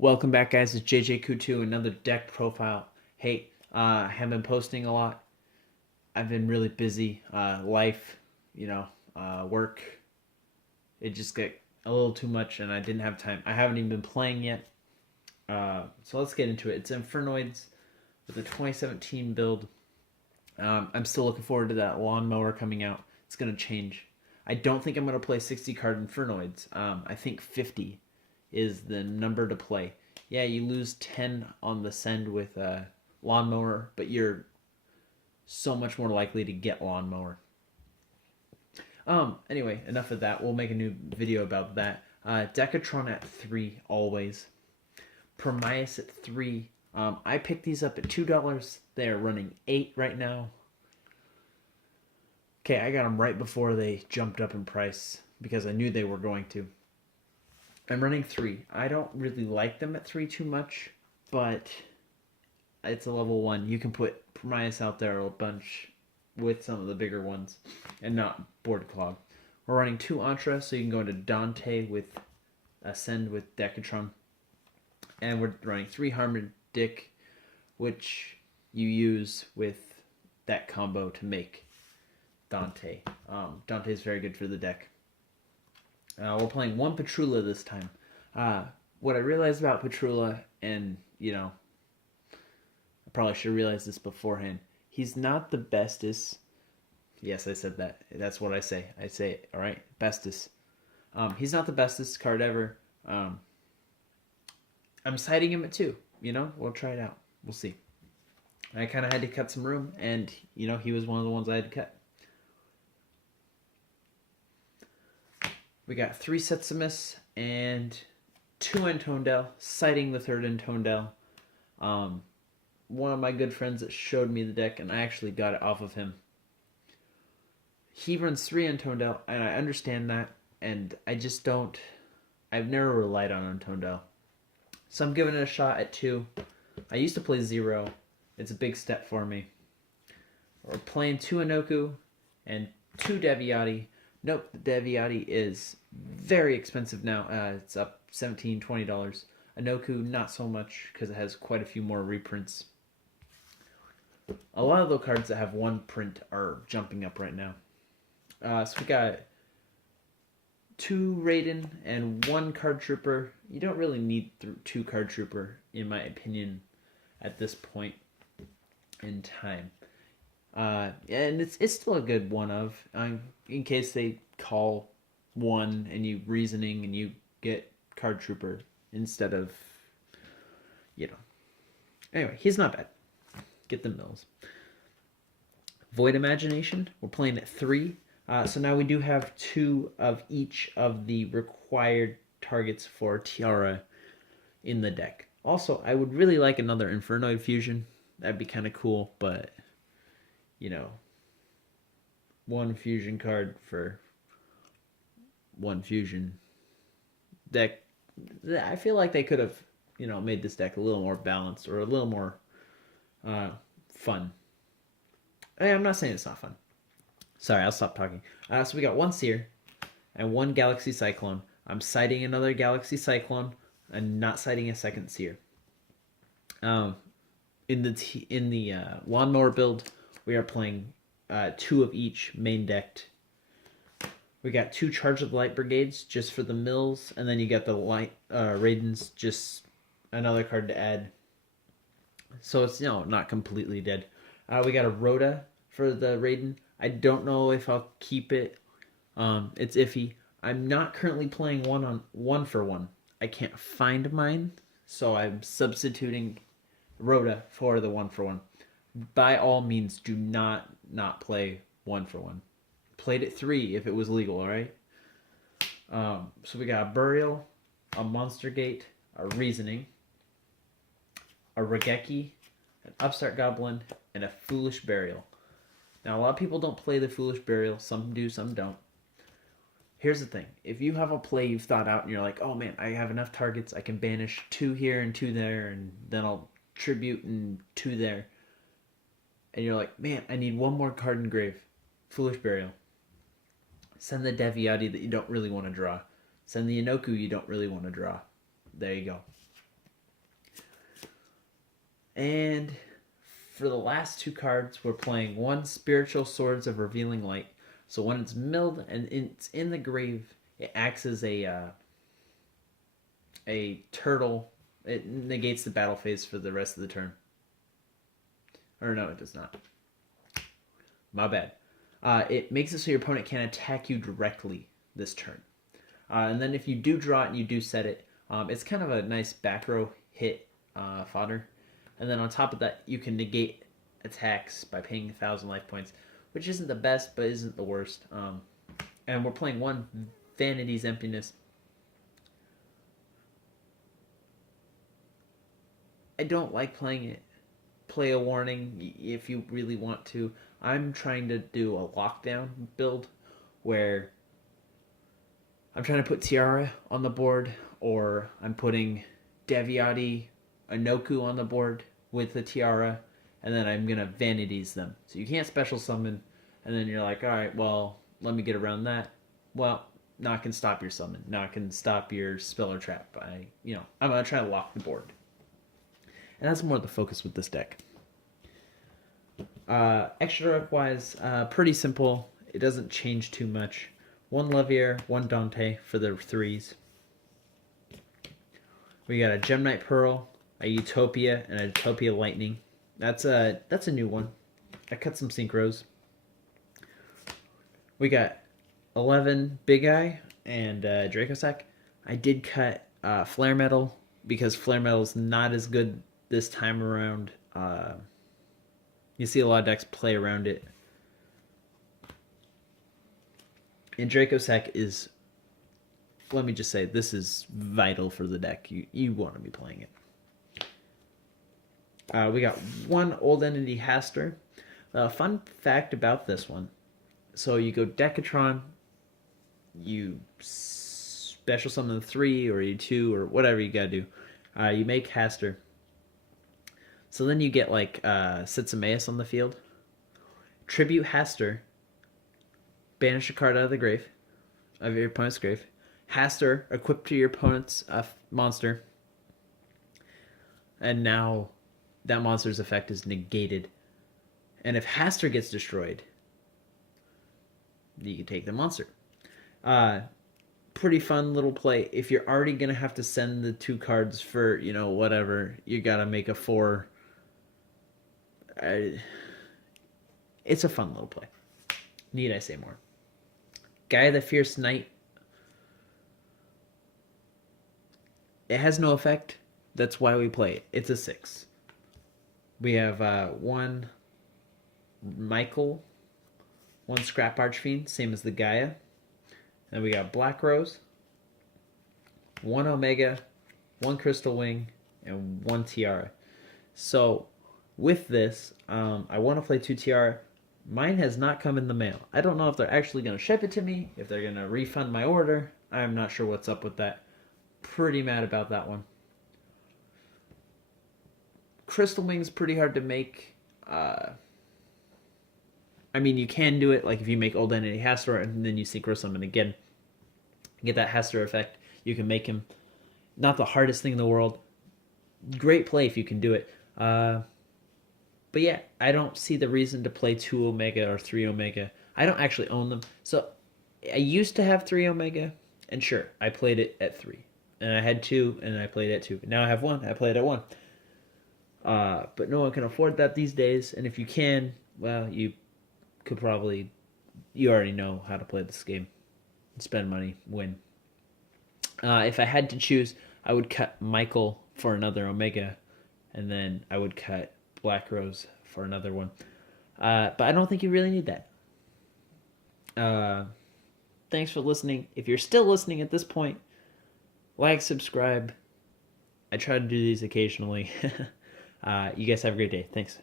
Welcome back, guys. It's JJ2, another deck profile. Hey, I haven't been posting a lot. I've been really busy. Life, work. It just got a little too much, and I didn't have time. I haven't even been playing yet. So let's get into it. It's Infernoids with a 2017 build. I'm still looking forward to that lawnmower coming out. It's gonna change. I don't think I'm gonna play 60 card Infernoids. I think 50 is the number to play. Yeah, you lose 10 on the send with a lawnmower, but you're so much more likely to get lawnmower. Anyway, enough of that. We'll make a new video about that. Decatron at 3 always. Promias at 3. I picked these up at $2. They're running 8 right now. Okay, I got them right before they jumped up in price because I knew they were going to. I'm running 3. I don't really like them at 3 too much, but it's a level 1. You can put Promias out there a bunch with some of the bigger ones and not board clog. We're running 2 Entra, so you can go into Dante with Ascend with Decatron. And we're running 3 Harmon Dick, which you use with that combo to make Dante. Dante is very good for the deck. We're playing 1 Petrula this time. What I realized about Petrula, and I probably should have realized this beforehand. He's not the bestest. Yes, I said that. That's what I say. I say it. All right, bestest. He's not the bestest card ever. I'm citing him at 2. We'll try it out. We'll see. I kind of had to cut some room, and he was one of the ones I had to cut. We got 3 Setsumis and 2 Antondel, citing the 3rd Antondel. One of my good friends that showed me the deck, and I actually got it off of him. He runs 3 Antondel, and I understand that, and I just don't. I've never relied on Antondel. So I'm giving it a shot at 2. I used to play 0. It's a big step for me. We're playing 2 Inoku and 2 Deviati. Nope, the Deviati is very expensive now. It's up $17, $20. Inoku, not so much, because it has quite a few more reprints. A lot of the cards that have 1 print are jumping up right now. So we got 2 Raiden and 1 Card Trooper. You don't really need 2 Card Trooper, in my opinion, at this point in time. And it's still a good one of, in case they call 1 and you reasoning and you get Card Trooper instead of, Anyway, he's not bad. Get the mills. Void Imagination, we're playing at 3. So now we do have 2 of each of the required targets for Tiara in the deck. Also, I would really like another Infernoid fusion. That'd be kind of cool, but 1 fusion card for 1 fusion deck. I feel like they could have, made this deck a little more balanced or a little more fun. I'm not saying it's not fun. Sorry, I'll stop talking. So we got 1 Seer and 1 Galaxy Cyclone. I'm citing another Galaxy Cyclone and not citing a 2nd Seer. In the lawnmower build, we are playing 2 of each main decked. We got 2 Charge of the Light Brigades just for the mills, and then you got the light Raidens, just another card to add. So it's not completely dead. We got a Rhoda for the Raiden. I don't know if I'll keep it. It's iffy. I'm not currently playing 1 for 1. I can't find mine, so I'm substituting Rhoda for the 1 for 1. By all means, do not play 1 for 1. Played at 3 if it was legal, alright? So we got a Burial, a Monster Gate, a Reasoning, a Regeki, an Upstart Goblin, and a Foolish Burial. Now, a lot of people don't play the Foolish Burial. Some do, some don't. Here's the thing. If you have a play you've thought out and you're like, oh man, I have enough targets. I can banish 2 here and 2 there, and then I'll tribute and 2 there. And you're like, man, I need 1 more card engrave. Foolish Burial. Send the Deviati that you don't really want to draw. Send the Inoku you don't really want to draw. There you go. And for the last two cards, we're playing one Spiritual Swords of Revealing Light. So when it's milled and it's in the grave, it acts as a turtle. It negates the battle phase for the rest of the turn. Or no, it does not. My bad. It makes it so your opponent can't attack you directly this turn. And then if you do draw it and you do set it, it's kind of a nice back row hit fodder. And then on top of that, you can negate attacks by paying 1,000 life points, which isn't the best, but isn't the worst. And we're playing one Vanity's Emptiness. I don't like playing it. Play a warning if you really want to. I'm trying to do a lockdown build where I'm trying to put Tiara on the board, or I'm putting Deviati Anoku on the board with the Tiara, and then I'm going to Vanities them. So you can't special summon, and then you're like, alright, well, let me get around that. Well, now I can stop your summon. Now I can stop your spell or trap. I'm going to try to lock the board. And that's more the focus with this deck. Extra deck wise, pretty simple. It doesn't change too much. One Levier, one Dante for the 3s. We got a Gemnite Pearl, a Utopia, and a Utopia Lightning. That's a new one. I cut some synchros. We got 11 Big Eye and Dracossack. I did cut Flare Metal because Flare Metal's not as good this time around. You see a lot of decks play around it. And Dracossack is, let me just say, this is vital for the deck. You want to be playing it. We got one Old Entity Haster. Fun fact about this one. So you go Decatron, you special summon the 3 or you 2 or whatever you gotta do. You make Haster. So then you get like Sitsameus on the field. Tribute Haster. Banish a card out of the grave, of your opponent's grave. Haster, equipped to your opponent's monster. And now that monster's effect is negated. And if Haster gets destroyed, you can take the monster. Pretty fun little play. If you're already going to have to send the 2 cards for, whatever, you got to make a 4. It's a fun little play. Need I say more? Gaia the Fierce Knight. It has no effect. That's why we play it. It's a 6. We have one Michael, one Scrap Archfiend, same as the Gaia. Then we got Black Rose, one Omega, one Crystal Wing, and one Tiara. So with this, I want to play 2 Tiara. Mine has not come in the mail. I don't know if they're actually going to ship it to me, if they're going to refund my order. I'm not sure what's up with that. Pretty mad about that one. Crystal Wing's pretty hard to make. You can do it, like if you make Old Entity Hastur and then you Synchro Summon again. Get that Hastur effect. You can make him. Not the hardest thing in the world. Great play if you can do it. But yeah, I don't see the reason to play 2 Omega or 3 Omega. I don't actually own them. So I used to have 3 Omega, and sure, I played it at 3. And I had 2, and I played at 2. Now I have 1, I played at 1. But no one can afford that these days, and if you can, well, you could probably, you already know how to play this game. Spend money, win. If I had to choose, I would cut Michael for another Omega, and then I would cut Black Rose for another one. But I don't think you really need that. Thanks for listening. If you're still listening at this point, like, subscribe. I try to do these occasionally. You guys have a great day. Thanks.